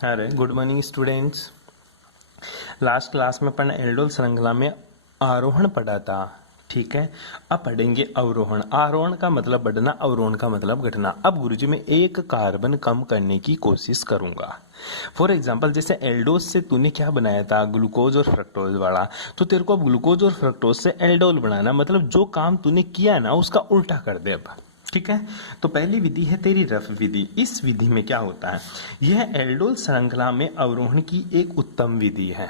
अरे good morning students. Last class में अपन aldol श्रृंखला में आरोहण पढ़ा था। ठीक है, अब पढ़ेंगे अवरोहण। आरोहण का मतलब बढ़ना, अवरोहण का मतलब घटना। अब गुरुजी मैं एक कार्बन कम करने की कोशिश करूंगा। फॉर एग्जाम्पल, जैसे एल्डोज से तूने क्या बनाया था, ग्लूकोज और फ्रक्टोज वाला, तो तेरे को अब ग्लूकोज और फ्रक्टोज से एल्डोल बनाना, मतलब जो काम तूने किया ना उसका उल्टा कर दे अब। ठीक है, तो पहली विधि है तेरी रफ विधि। इस विधि में क्या होता है, यह एल्डोल श्रृंखला में अवरोहण की एक उत्तम विधि है।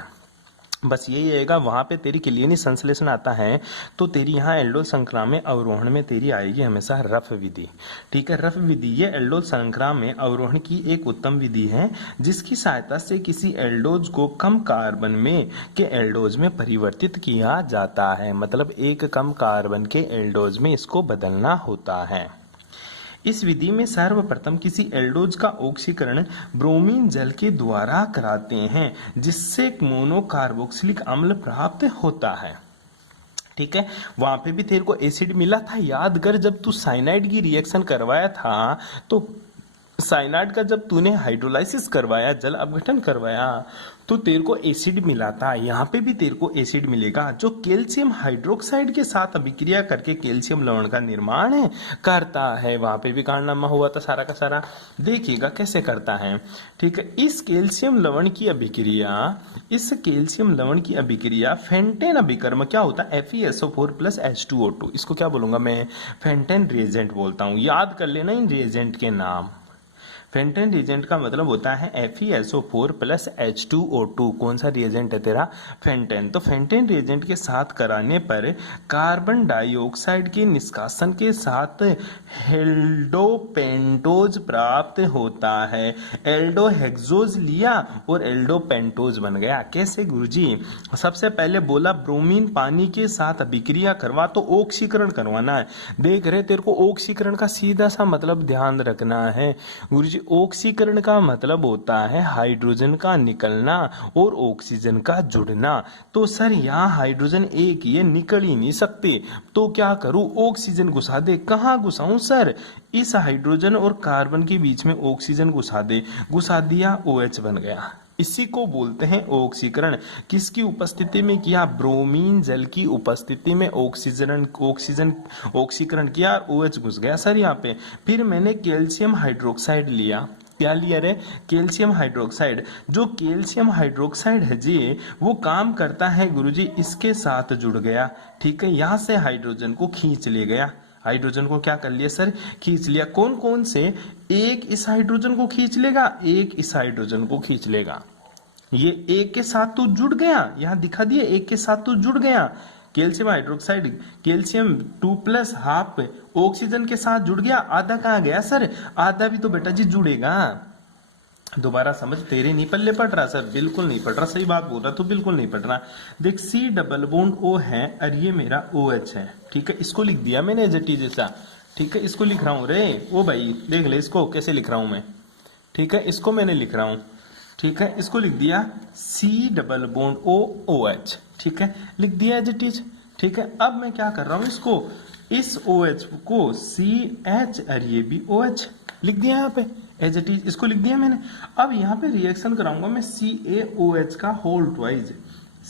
बस यही रहेगा, वहां पे तेरी क्लियरली संश्लेषण आता है तो तेरी यहाँ एल्डोल श्रृंखला में अवरोहण में तेरी आएगी हमेशा रफ विधि। ठीक है, रफ विधि ये एल्डोल श्रृंखला में अवरोहण की एक उत्तम विधि है जिसकी सहायता से किसी एल्डोज को कम कार्बन में के एल्डोज में परिवर्तित किया जाता है। मतलब एक कम कार्बन के एल्डोज में इसको बदलना होता है। इस विधि में सर्वप्रथम किसी एल्डोज का ऑक्सीकरण ब्रोमीन जल के द्वारा कराते हैं जिससे मोनोकार्बोक्सिलिक अम्ल प्राप्त होता है। ठीक है, वहां पे भी तेरे को एसिड मिला था, याद कर जब तू साइनाइड की रिएक्शन करवाया था तो साइनाइड का जब तूने हाइड्रोलाइसिस करवाया, जल अपघटन करवाया, तो तेरे को एसिड मिला था। यहाँ पे भी तेरे को एसिड मिलेगा जो कैल्शियम हाइड्रोक्साइड के साथ अभिक्रिया करके कैल्शियम लवण का निर्माण करता है। वहां पे भी कारनामा हुआ था सारा का सारा, देखिएगा कैसे करता है। ठीक है, इस कैल्शियम लवण की अभिक्रिया फेंटेन अभिकर्म क्या होता है, FeSO4 प्लस H2O2। इसको क्या बोलूंगा मैं, फेंटेन रिएजेंट बोलता हूँ। याद कर लेना इन रिएजेंट के नाम। फेंटेन रिएजेंट का मतलब होता है FeSO4 प्लस H2O2। कौन सा रिएजेंट है तेरा, फेंटेन। तो फेंटेन रिएजेंट के साथ कराने पर कार्बन डाइऑक्साइड के निष्कासन के साथ एल्डोपेंटोज प्राप्त होता है। एल्डोहेक्सोज लिया और एल्डोपेंटोज बन गया। कैसे गुरुजी, सबसे पहले बोला ब्रोमीन पानी के साथ अभिक्रिया करवा, तो ऑक्सीकरण करवाना है। देख रहे तेरे को ऑक्सीकरण का सीधा सा मतलब ध्यान रखना है गुरुजी। ऑक्सीकरण का मतलब होता है हाइड्रोजन का निकलना और ऑक्सीजन का जुड़ना। तो सर यहाँ हाइड्रोजन एक ही है, निकल ही नहीं सकते, तो क्या करूं, ऑक्सीजन घुसा दे। कहाँ घुसाऊं सर, इस हाइड्रोजन और कार्बन के बीच में ऑक्सीजन घुसा दे। घुसा दिया, OH बन गया। इसी को बोलते हैं ऑक्सीकरण। किसकी उपस्थिति में किया, ब्रोमीन जल की उपस्थिति में ऑक्सीकरण किया, OH घुस गया सर यहाँ पे। फिर मैंने कैल्शियम हाइड्रोक्साइड लिया। क्या लिया रे, कैल्शियम हाइड्रोक्साइड। जो कैल्शियम हाइड्रोक्साइड है जी, वो काम करता है गुरुजी, इसके साथ जुड़ गया। ठीक है, यहां से हाइड्रोजन को खींच ले गया। हाइड्रोजन को क्या कर लिया सर, खींच लिया। कौन कौन से, एक इस हाइड्रोजन को खींच लेगा, एक इस हाइड्रोजन को खींच लेगा। ये एक के साथ तो जुड़ गया, यहां दिखा दिए, एक के साथ तो जुड़ गया। Calcium hydroxide, calcium 2 plus half oxygen के साथ जुड़ गया। आधा कहां गया सर, आधा भी तो बेटा जी जुड़ेगा। दोबारा समझ, तेरे नहीं पल्ले पड़ रहा सर, बिल्कुल नहीं पड़ रहा, सही बात बोल रहा तो बिल्कुल नहीं पड़ रहा। देख C डबल बॉन्ड O है और ये मेरा OH है। ठीक है, इसको लिख दिया मैंने जटी जैसा। ठीक है, इसको लिख रहा हूं रे, ओ भाई देख ले इसको कैसे लिख रहा हूं मैं। ठीक है, इसको मैंने लिख रहा हूं। ठीक है, इसको लिख दिया C double bond O OH। ठीक है, लिख दिया एज इट इज। ठीक है, अब मैं क्या कर रहा हूं, इसको इस OH को CH और ये भी OH लिख दिया यहाँ पे एज इट इज, इसको लिख दिया मैंने। अब यहाँ पे रिएक्शन कराऊंगा मैं CaOH का होल ट्वाइस।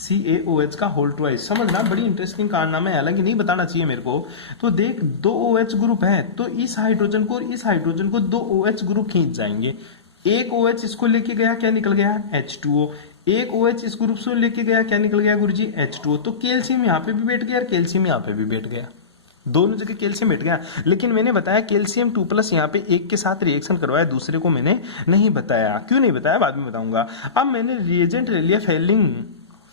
CaOH का होल ट्वाइस, समझना बड़ी इंटरेस्टिंग कारनामा है, हालांकि नहीं बताना चाहिए मेरे को। तो देख, 2 OH ग्रुप है, तो इस हाइड्रोजन को और इस हाइड्रोजन को 2 OH ग्रुप खींच जाएंगे। एक OH इसको लेके गया, क्या निकल गया, H2O। एक OH इस ग्रुप से लेके गया, क्या निकल गया गुरुजी, H2O। तो कैल्शियम यहाँ पे भी बैठ गया और कैल्शियम यहाँ पे भी बैठ गया, दोनों जगह कैल्शियम बैठ गया। लेकिन मैंने बताया कैल्शियम 2 प्लस यहाँ पे एक के साथ रिएक्शन करवाया, दूसरे को मैंने नहीं बताया। क्यों नहीं बताया, बाद में बताऊंगा। अब मैंने रिएजेंट ले लिया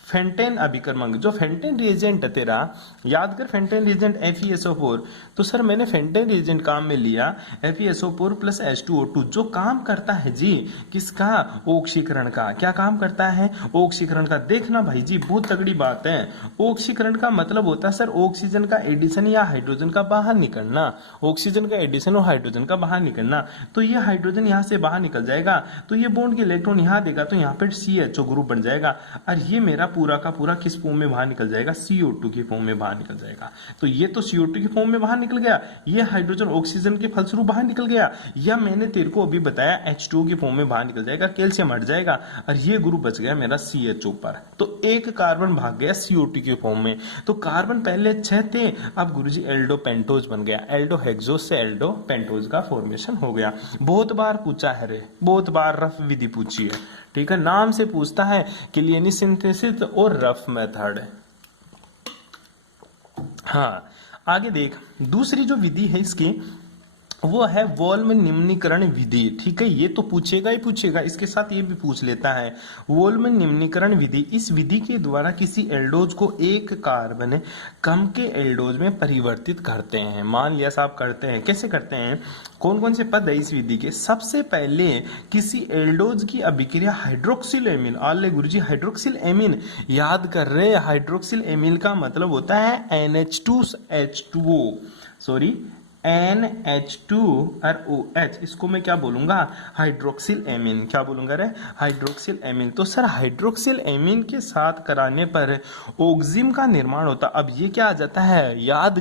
फेंटेन अभिकर्मक। जो फेंटेन रिएजेंट है तेरा, याद कर फेंटेन रिएजेंट FeSO4। तो सर मैंने फेंटेन रिएजेंट काम में लिया FeSO4 प्लस H2O2, जो काम करता है जी किसका, ऑक्सीकरण का। क्या काम करता है, ऑक्सीकरण का। देखना भाई जी, बहुत तगड़ी बात है। ऑक्सीकरण का मतलब होता है सर ऑक्सीजन का एडिशन या हाइड्रोजन का बाहर निकलना। ऑक्सीजन का एडिशन और हाइड्रोजन का बाहर निकलना। तो ये हाइड्रोजन यहाँ से बाहर निकल जाएगा, तो ये बॉन्ड के इलेक्ट्रॉन यहाँ देगा, तो यहाँ पे CHO ग्रुप बन जाएगा और ये मेरा पूरा का पूरा किस फॉर्म में बाहर निकल जाएगा, CO2 की फॉर्म में बाहर निकल जाएगा। तो ये तो CO2 की फॉर्म में बाहर निकल गया, ये हाइड्रोजन ऑक्सीजन के फलस्वरूप बाहर निकल गया, या मैंने तेरे को अभी बताया H2O की फॉर्म में बाहर निकल जाएगा, कैल्शियम हट जाएगा और ये ग्रुप बच गया मेरा CHO पर। तो एक कार्बन भाग गया CO2 की फॉर्म में। तो कार्बन पहले 6 थे, अब गुरुजी एल्डो पेंटोज बन गया, एल्डो हेक्सोज से एल्डो पेंटोज का फॉर्मेशन हो गया। बहुत बार पूछा है रे, बहुत बार रफ विधि पूछी है, ठीक है, नाम से पूछता है क्लियनी सिंथेसिस और रफ मेथड। हाँ आगे देख, दूसरी जो विधि है इसकी वो है वोल्म निम्नीकरण विधि, ठीक है, ये तो पूछेगा ही पूछेगा, इसके साथ ये भी पूछ लेता है वोल्म निम्नीकरण विधि। इस विधि के द्वारा किसी एल्डोज को एक कार्बन कम के एल्डोज में परिवर्तित करते हैं। मान लिया साहब करते हैं, कैसे करते हैं, कौन कौन से पद है इस विधि के। सबसे पहले किसी एल्डोज की अभिक्रिया हाइड्रोक्सिल एमीन, आले गुरुजी हाइड्रोक्सिल एमीन याद कर रहे हैं, हाइड्रोक्सिल एमीन का मतलब होता है NH2H2O, सॉरी NH2 और OH, इसको मैं क्या बोलूंगा, हाइड्रोक्सिल एमीन। क्या बोलूंगा रे, हाइड्रोक्सिल एमीन। तो सर हाइड्रोक्सिल एमीन के साथ कराने पर ओक्जिम का निर्माण होता। अब ये क्या आ जाता है, याद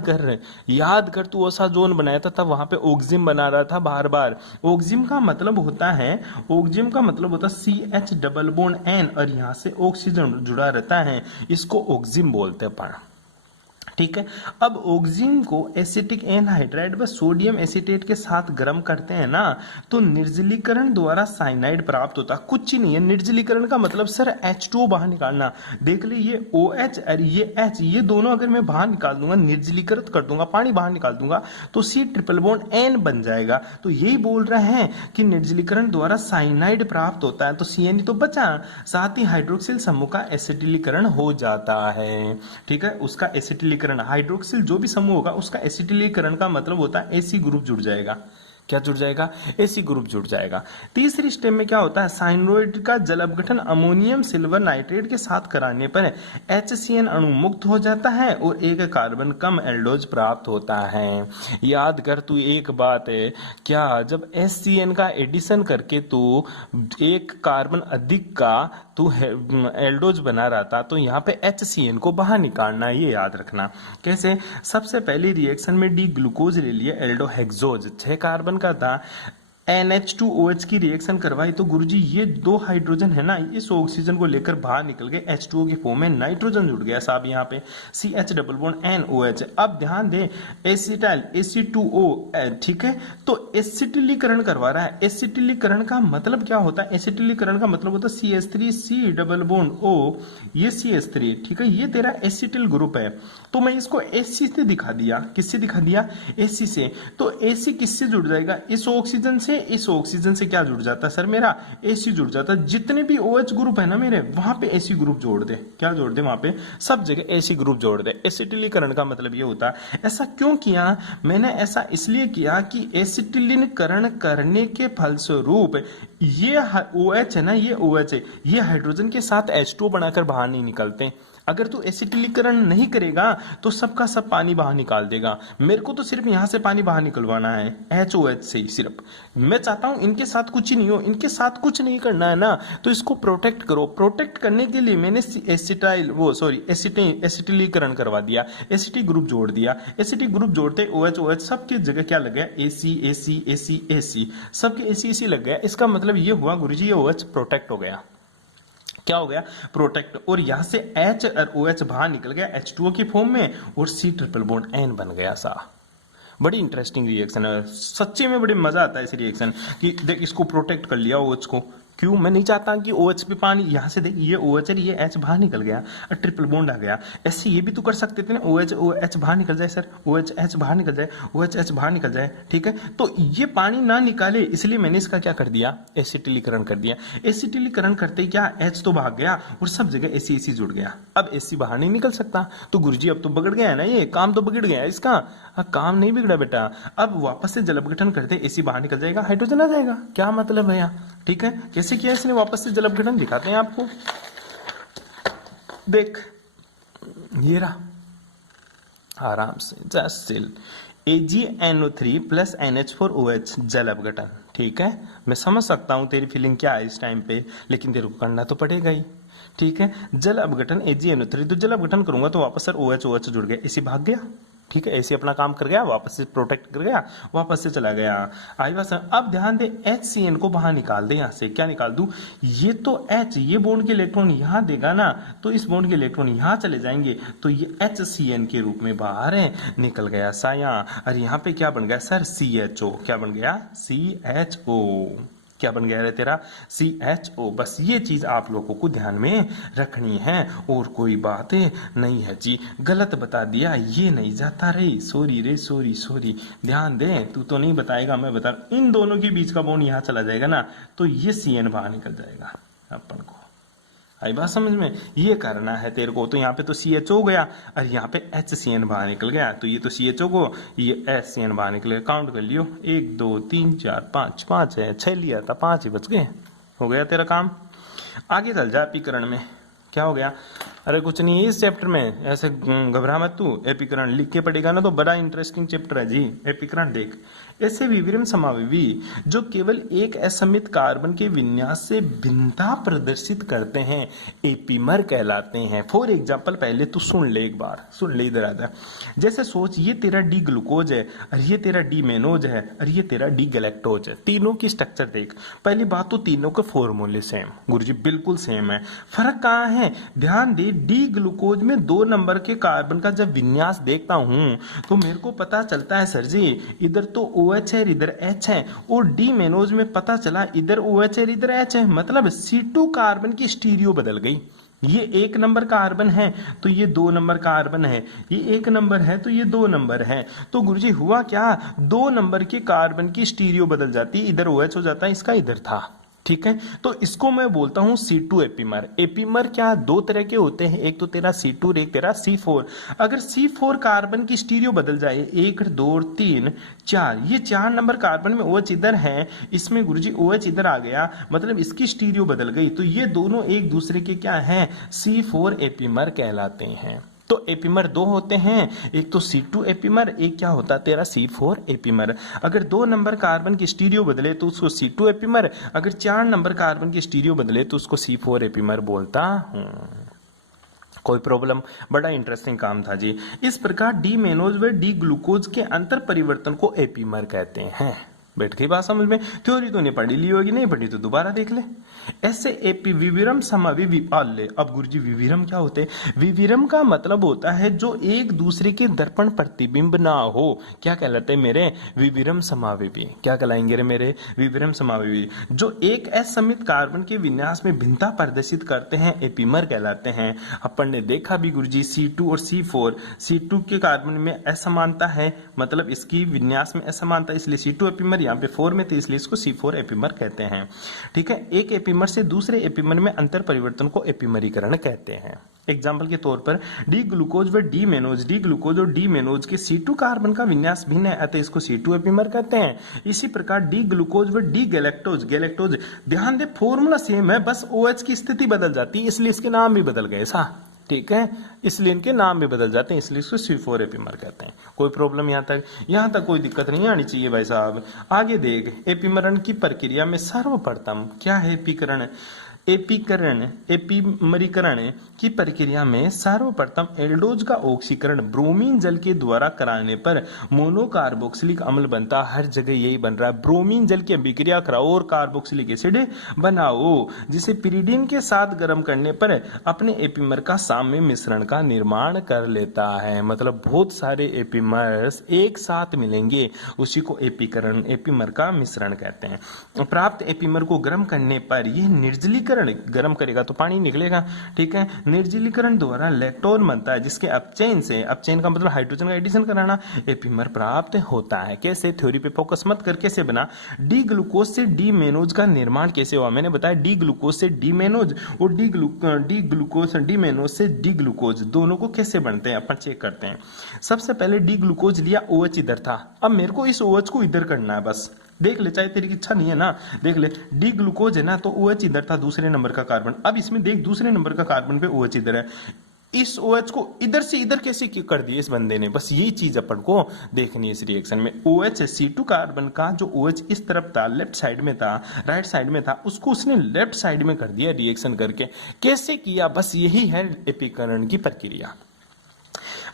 कर तू ऐसा जोन बनाया था तब वहां पे ओक्जिम बना रहा था बार बार। ओक्जिम का मतलब होता है, ओक्जिम का मतलब होता है CH डबल बॉन्ड N और यहां से ऑक्सीजन जुड़ा रहता है, इसको ओक्जिम बोलते हैं। ठीक है, अब ऑक्सीजन को एसिटिक एनहाइड्राइड व सोडियम एसीटेट के साथ गर्म करते हैं ना, तो निर्जलीकरण द्वारा साइनाइड प्राप्त होता। कुछ ही नहीं है, निर्जलीकरण का मतलब सर H2O बाहर निकालना। देख ले ये OH और ये H, ये दोनों अगर मैं बाहर निकाल दूंगा, निर्जलीकृत कर दूंगा, पानी बाहर निकाल दूंगा, तो C ट्रिपल बॉन्ड N बन जाएगा। तो यही बोल रहे हैं कि निर्जलीकरण द्वारा साइनाइड प्राप्त होता है, तो CN तो बचा, साथ ही हाइड्रोक्सिल समूह का एसिटिलीकरण हो जाता है। ठीक है, उसका एसिटिलीकरण, हाइड्रोक्सिल जो भी समूह होगा उसका एसिटिलीकरण का मतलब होता है AC ग्रुप जुड़ जाएगा। क्या जुड़ जाएगा, AC ग्रुप जुड़ जाएगा। तीसरी स्टेप में क्या होता है, साइनोइड का जल अपघटन अमोनियम सिल्वर नाइट्रेट के साथ कराने पर HCN अणु मुक्त हो जाता है और एक कार्बन कम एल्डोज प्राप्त होता है। याद कर तू एक बात है क्या, जब HCN का एडिशन करके तू एक कार्बन अधिक का तू एल्डोज बना रहा था, तो यहाँ पे HCN को बाहर निकालना, ये याद रखना। कैसे, सबसे पहली रिएक्शन में डी ग्लूकोज ले लिए एल्डो हेक्सोज 6 कार्बन का था, NH2OH की रिएक्शन करवाई, तो गुरुजी ये 2 हाइड्रोजन है ना, इस ऑक्सीजन को लेकर बाहर निकल गए, H2O की फॉर्म में नाइट्रोजन जुड़ गया साहब यहाँ पे, CH डबल बॉन्ड NOH। अब ध्यान दे, एसिटाइल AC2O, ठीक है, तो एसिटिलीकरण करवा रहा है। एसिटिलीकरण का मतलब क्या होता है, एसिटिलीकरण का मतलब होता है CH3 C double bond O, ये CH3, ठीक है, ये तेरा एसिटिल ग्रुप है। तो मैं इसको AC से दिखा दिया, किससे दिखा दिया, AC से। तो AC किससे जुड़ जाएगा, इस ऑक्सीजन से, इस ऑक्सीजन से क्या जुड़ जाता है सर, मेरा AC जुड़ जाता है। जितने भी OH ग्रुप है ना मेरे, वहां पे AC ग्रुप जोड़ दे, क्या जोड़ दे, वहां पे सब जगह AC ग्रुप जोड़ दे। एसिटिलीकरण का मतलब ये होता है। ऐसा क्यों किया मैंने, ऐसा इसलिए किया कि एसिटिलीकरण करने के फलस्वरूप ये OH है ना, ये OH है, ये हाइड्रोजन के साथ H2O बनाकर बाहर नहीं निकलते। अगर तू एसिटिलीकरण नहीं करेगा तो सबका सब पानी बाहर निकाल देगा। मेरे को तो सिर्फ यहां से पानी बाहर निकलवाना है, HOH से ही सिर्फ। मैं चाहता हूं इनके साथ कुछ ही नहीं हो, इनके साथ कुछ नहीं करना है ना, तो इसको प्रोटेक्ट करो। प्रोटेक्ट करने के लिए मैंने एसिटिलीकरण करवा दिया, एसिटी ग्रुप जोड़ दिया। एसिटी ग्रुप जोड़ते OH सबकी जगह क्या लग गया, AC सबके AC लग गया। इसका मतलब ये हुआ गुरुजी, ये OH प्रोटेक्ट हो गया। क्या हो गया, प्रोटेक्ट, और यहां से H और OH बाहर निकल गया H2O की फॉर्म में, और C ट्रिपल बॉन्ड N बन गया सा। बड़ी इंटरेस्टिंग रिएक्शन है, सच्ची में बड़े मजा आता है इस रिएक्शन कि देख इसको प्रोटेक्ट कर लिया OH को। क्यों, मैं नहीं चाहता कि OH पे पानी, यहां से देख ये OH है, ये H बाहर निकल गया और ट्रिपल बॉन्ड आ गया। ऐसे ये भी तो कर सकते थे ना, OH बाहर निकल जाए सर, OH बाहर निकल जाए, OH बाहर निकल जाए, ठीक है। तो ये पानी ना निकाले, इसलिए मैंने इसका क्या कर दिया, एसिटिलीकरण कर दिया। एसिटिलीकरण करते ही क्या, H तो भाग गया और सब जगह AC जुड़ गया। अब AC बाहर नहीं निकल सकता, तो गुरुजी अब तो बिगड़ गया है ना, ये काम तो बिगड़ गया इसका। काम नहीं बिगड़ा बेटा, अब वापस से जल अपघटन करते AC बाहर निकल जाएगा, हाइड्रोजन आ जाएगा। क्या मतलब है यहाँ, ठीक है। कैसे किया इसने, वापस से जल अपघटन दिखाते हैं आपको। देख ये रहा, आराम से just chill, AgNO3 plus NH4OH जल अपघटन, ठीक है। मैं समझ सकता हूं तेरी फीलिंग क्या है इस टाइम पे, लेकिन तेरे को करना तो पड़ेगा ही, ठीक है, जल अपघटन AgNO3, तो जल अपघटन करूंगा तो वापस सर OH जुड़ गया, इसी भाग गया। ठीक है, ऐसे अपना काम कर गया, वापस से प्रोटेक्ट कर गया, वापस से चला गया। आई बात समझ? अब ध्यान दे, HCN को बाहर निकाल दे, यहां से क्या निकाल दूं, ये तो H, ये बॉन्ड के इलेक्ट्रॉन यहां देगा ना, तो इस बॉन्ड के इलेक्ट्रॉन यहां चले जाएंगे, तो ये HCN के रूप में बाहर है, निकल गया साया। और यहाँ पे क्या बन गया सर, CHO, क्या बन गया, CHO, क्या बन गया रे तेरा, CHO। बस ये चीज आप लोगों को ध्यान में रखनी है, और कोई बात नहीं है जी। गलत बता दिया, ये नहीं जाता रे, सॉरी रे, सॉरी सॉरी, ध्यान दे, तू तो नहीं बताएगा, मैं बता, इन दोनों के बीच का बॉन्ड यहाँ चला जाएगा ना, तो ये CN बाहर निकल जाएगा अपन को। आई बात समझ में, ये करना है तेरे को। तो यहाँ पे तो CHO गया और यहाँ पे HCN बाहर निकल गया, तो ये तो CHO को, ये HCN बाहर निकल गया। काउंट कर लियो, 1 2 3 4 5, 5 है, 6 लिया था, 5 ही बच गए, हो गया तेरा काम। आगे चल जा एपीकरण में, क्या हो गया, अरे कुछ नहीं है इस चैप्टर में, ऐसे घबरा मत तू, एपीकरण लिख के पढ़ेगा ना तो बड़ा इंटरेस्टिंग चैप्टर है जी। एपीकरण देख, ऐसे विविरम समावयवी जो केवल एक असमित कार्बन के विन्यास से भिन्नता प्रदर्शित करते हैं एपीमर कहलाते हैं। फॉर एग्जाम्पल, पहले तू सुन ले एक बार, सुन ले, इधर आ। जैसे सोच, ये तेरा डी ग्लूकोज है और ये तेरा डी मेनोज है और ये तेरा डी गैलेक्टोज है, तीनों की स्ट्रक्चर देख। पहली बात तो तीनों के फॉर्मूले सेम, गुरुजी बिल्कुल सेम है, फर्क कहाँ है, ध्यान दे, डी ग्लूकोज में 2 नंबर के कार्बन का जब विन्यास देखता हूं तो मेरे को पता चलता है सर जी, इधर तो OH है इधर H है, और डी मेनोज में पता चला इधर OH है इधर H है, मतलब C2 कार्बन की स्टीरियो बदल गई। ये 1 नंबर कार्बन है तो ये 2 नंबर कार्बन है, ये 1 नंबर है तो ये 2 नंबर है। तो गुरुजी हुआ क्या, 2 नंबर के कार्बन की स्टीरियो बदल जाती, इधर OH हो जाता है, इसका इधर था। ठीक है, तो इसको मैं बोलता हूं C2 एपीमर। एपीमर क्या 2 तरह के होते हैं, एक तो तेरा C2 और एक तेरा C4। अगर C4 कार्बन की स्टीरियो बदल जाए, 1 2 3 4, ये 4 नंबर कार्बन में OH इधर है, इसमें गुरुजी OH इधर आ गया, मतलब इसकी स्टीरियो बदल गई, तो ये दोनों एक दूसरे के क्या हैं, C4 एपीमर कहलाते हैं। तो एपीमर 2 होते हैं, एक तो C2 एपीमर, एक क्या होता है तेरा C4 एपीमर। अगर 2 नंबर कार्बन की स्टीरियो बदले तो उसको C2 एपीमर, अगर 4 नंबर कार्बन की स्टीरियो बदले तो उसको C4 एपीमर बोलता हूं। कोई प्रॉब्लम, बड़ा इंटरेस्टिंग काम था जी। इस प्रकार डी मेनोज व डी ग्लूकोज के अंतर परिवर्तन को एपीमर कहते हैं। बैठ गई बात समझ में, थ्योरी तो नहीं पढ़ी ली होगी, नहीं पढ़ी तो दोबारा देख ले। ऐसे एपी विविरम समावि ले। अब गुरुजी विविरम क्या होते हैं, विविरम का मतलब होता है जो एक दूसरे के दर्पण प्रतिबिंब ना हो, क्या कहलाते हैं मेरे, विविरम समावयवी। क्या कहलाएंगे रे मेरे, विविरम समावयवी। जो एक असमित कार्बन के विन्यास में भिन्नता प्रदर्शित करते हैं एपीमर कहलाते हैं। अपन ने देखा भी गुरुजी C2 और C4, C2 के कार्बन में असमानता है, मतलब इसकी विन्यास में असमानता, इसलिए C2 एपीमर, यहाँ पे 4 में थे इसलिए इसको C4 एपीमर कहते हैं। ठीक है, एक एपीमर से दूसरे एपीमर में अंतर परिवर्तन को एपीमरीकरण कहते हैं। एग्जाम्पल के तौर पर डी ग्लूकोज व डी मेनोज, डी ग्लूकोज और डी मेनोज के C2 कार्बन का विन्यास भिन्न है, अतः इसको C2 एपीमर कहते हैं। इसी प्रकार डी ग्लूकोज व डी गैलेक्टोज, गैलेक्टोज ध्यान दे फॉर्मूला सेम है, बस OH की स्थिति बदल जाती है, इसलिए इसके नाम भी बदल गए सा। ठीक है, इसलिए इनके नाम भी बदल जाते हैं, इसलिए इसको C4 एपीमर कहते हैं। कोई प्रॉब्लम यहाँ तक कोई दिक्कत नहीं आनी चाहिए भाई साहब। आगे देख, एपीमरण की प्रक्रिया में सर्वप्रथम क्या है, एपीकरण, एपीमरीकरण की प्रक्रिया में सर्वप्रथम एल्डोज का ऑक्सीकरण ब्रोमीन जल के द्वारा कराने पर मोनोकार्बोक्सिलिक अम्ल बनता। हर जगह यही बन रहा है, ब्रोमीन जल की अभिक्रिया कराओ और कार्बोक्सिलिक एसिड बनाओ, जिसे पिरीडीन के साथ गर्म करने पर अपने एपीमर का साम्य मिश्रण का निर्माण कर लेता है। मतलब बहुत सारे एपीमर्स एक साथ मिलेंगे, उसी को एपीकरण, एपीमर का मिश्रण कहते हैं। प्राप्त एपीमर को गर्म करने पर यह निर्जलीकरण, गर्म करेगा तो पानी निकलेगा। ठीक है, निर्जलीकरण द्वारा लैक्टोन बनता है, जिसके अपचयन से, अपचयन का मतलब हाइड्रोजन का एडिशन कराना, एपीमर प्राप्त होता है। कैसे, थ्योरी पे फोकस मत कर, कैसे बना, डी ग्लूकोज से डी मेनोज का निर्माण कैसे हुआ, मैंने बताया डी ग्लूकोज से डी मेनोज और डी ग्लूकोज डी मेनोज से डी ग्लूकोज, दोनों को कैसे बनते हैं अपन चेक करते हैं। सबसे पहले डी ग्लूकोज लिया, OH इधर था, अब मेरे को इस OH को इधर करना है, बस देख ले, चाहे तेरी इच्छा नहीं है ना, देख ले, डी ग्लूकोज है ना, तो OH इधर था दूसरे नंबर का कार्बन, अब इसमें देख दूसरे नंबर का कार्बन पे OH इधर है, इस OH को इधर से इधर कैसे कर दिया इस बंदे ने, बस यही चीज अपन को देखनी है इस रिएक्शन में। OH C2 कार्बन का जो OH इस तरफ था, लेफ्ट साइड में था, राइट साइड में था, उसको उसने लेफ्ट साइड में कर दिया रिएक्शन करके। कैसे किया, बस यही है एकीकरण की प्रक्रिया।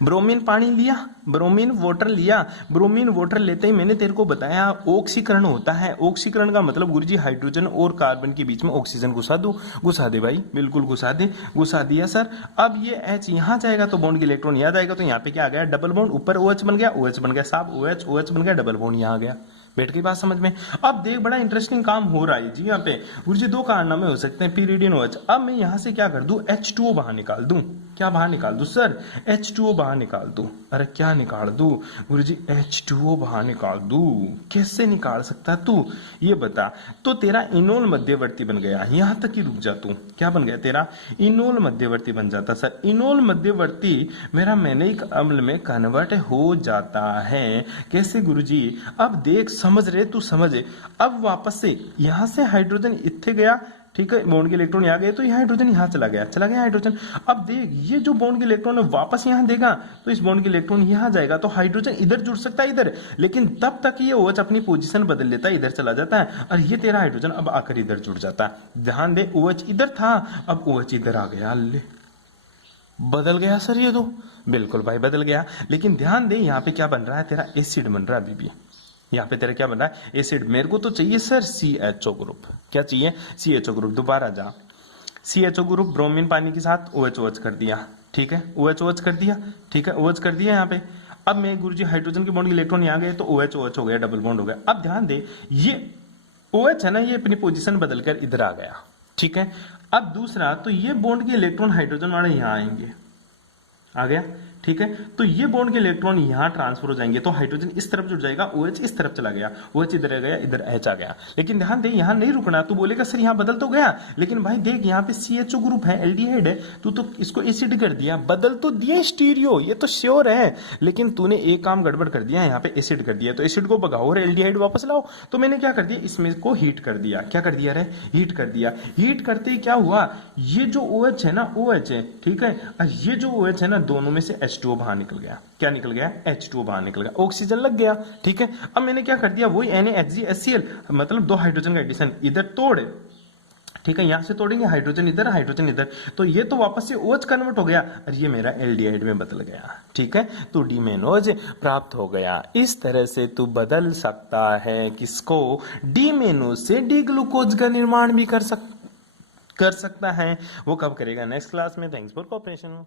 ब्रोमीन पानी लिया, ब्रोमीन वाटर लिया, ब्रोमीन वाटर लेते ही मैंने तेरे को बताया ऑक्सीकरण होता है। ऑक्सीकरण का मतलब गुरुजी हाइड्रोजन और कार्बन के बीच में ऑक्सीजन घुसा दो, घुसा दे भाई, बिल्कुल घुसा दे, घुसा दिया सर। अब ये H यहां जाएगा तो बॉन्ड के इलेक्ट्रॉन यहां जाएगा, तो यहाँ पे क्या आ गया, डबल बॉन्ड, ऊपर OH बन गया, OH बन गया, साहब OH OH बन गया, डबल बॉन्ड यहां आ गया। बैठ गई बात समझ में। अब देख बड़ा इंटरेस्टिंग काम हो रहा है जी यहाँ पे गुरुजी, दो कारनामे हो सकते हैं, pyridine OH। अब मैं यहाँ से क्या कर दूं, H2O बाहर निकाल दूं। क्या बाहर निकाल दूं सर, H2O बाहर निकाल दूं। अरे क्या निकाल दूं गुरुजी, H2O बाहर निकाल दूं। कैसे निकाल सकता तू, ये बता। तो तेरा इनोल मध्यवर्ती बन गया, यहां तक ही रुक जा तू। क्या बन गया तेरा, इनोल मध्यवर्ती बन जाता सर। इनोल मध्यवर्ती मेरा मैनिक अम्ल में कन्वर्ट हो जाता है। कैसे गुरुजी, अब देख, समझ रहे तू, समझ। अब वापस से यहां से हाइड्रोजन इत्थे गया, ठीक है, बॉन्ड के इलेक्ट्रॉन यहाँ गए, तो यह हाइड्रोजन यहाँ चला गया, चला गया हाइड्रोजन। अब देख, ये जो बॉन्ड के इलेक्ट्रॉन है वापस यहाँ देगा, तो इस बॉन्ड के इलेक्ट्रॉन यहाँ जाएगा, तो हाइड्रोजन इधर जुड़ सकता है इधर, लेकिन तब तक ये OH अपनी पोजीशन बदल लेता है, इधर चला जाता है, और ये तेरा हाइड्रोजन अब आकर इधर जुड़ जाता है। ध्यान दे, OH इधर था, अब OH इधर आ गया, ले बदल गया सर ये तो, बिल्कुल भाई बदल गया। लेकिन ध्यान दे, यहाँ पे क्या बन रहा है, तेरा एसिड बन रहा है अभी भी। यहाँ पे तेरा क्या बन रहा है, एसिड। मेरे को तो चाहिए सर CHO ग्रुप। क्या चाहिए, CHO ग्रुप। दोबारा जा, CHO ग्रुप ब्रोमीन पानी के साथ OH कर दिया, ठीक है, OH कर दिया, ठीक है, OH कर दिया यहाँ पे। अब मैं गुरुजी हाइड्रोजन के बॉन्ड के इलेक्ट्रॉन यहाँ गए, तो OH हो गया, डबल बॉन्ड हो गया। अब ध्यान दे, ये OH है ना, ये अपनी पोजीशन बदलकर इधर आ गया, ठीक है। अब दूसरा, तो ये बॉन्ड के इलेक्ट्रॉन हाइड्रोजन वाले यहाँ आएंगे, आ गया, ठीक है। तो ये बॉन्ड के इलेक्ट्रॉन यहां ट्रांसफर हो जाएंगे, तो हाइड्रोजन इस तरफ जुड़ जाएगा, OH इस तरफ चला गया, OH इधर आ गया, इधर H आ गया। लेकिन ध्यान दे, यहां नहीं रुकना। तू बोलेगा सर यहां बदल तो गया, लेकिन भाई देख, यहाँ पे CHO ग्रुप है, एल्डिहाइड है, तू तो इसको एसिड कर दिया, बदल तो दिया स्टीरियो, ये तो श्योर है, लेकिन तूने एक काम गड़बड़ कर दिया, यहाँ पे एसिड कर दिया। तो एसिड को भगाओ और एल्डिहाइड वापस लाओ। तो मैंने क्या कर दिया, इसमें को हीट कर दिया। क्या कर दिया रे, हीट कर दिया। हीट करते ही क्या हुआ, ये जो OH है ना, OH है, ठीक है, और ये जो OH है ना, दोनों में से H2O बाहर निकल गया। क्या निकल गया, H2O बाहर निकल गया, ऑक्सीजन लग गया, ठीक है। अब मैंने क्या कर दिया, वही NaHgHCl, मतलब दो हाइड्रोजन का एडिशन, इधर तोड़, ठीक है, यहां से तोड़ेंगे, हाइड्रोजन इधर, हाइड्रोजन इधर, तो ये तो वापस से OH कन्वर्ट हो गया, और ये मेरा एल्डिहाइड में बदल गया, ठीक है। तो डीमेनोज प्राप्त हो गया। इस तरह से तू बदल सकता है किसको, डीमेनोज से डी ग्लूकोज का निर्माण भी कर सकता है। वो कब करेगा, नेक्स्ट क्लास में। Thanks for cooperation.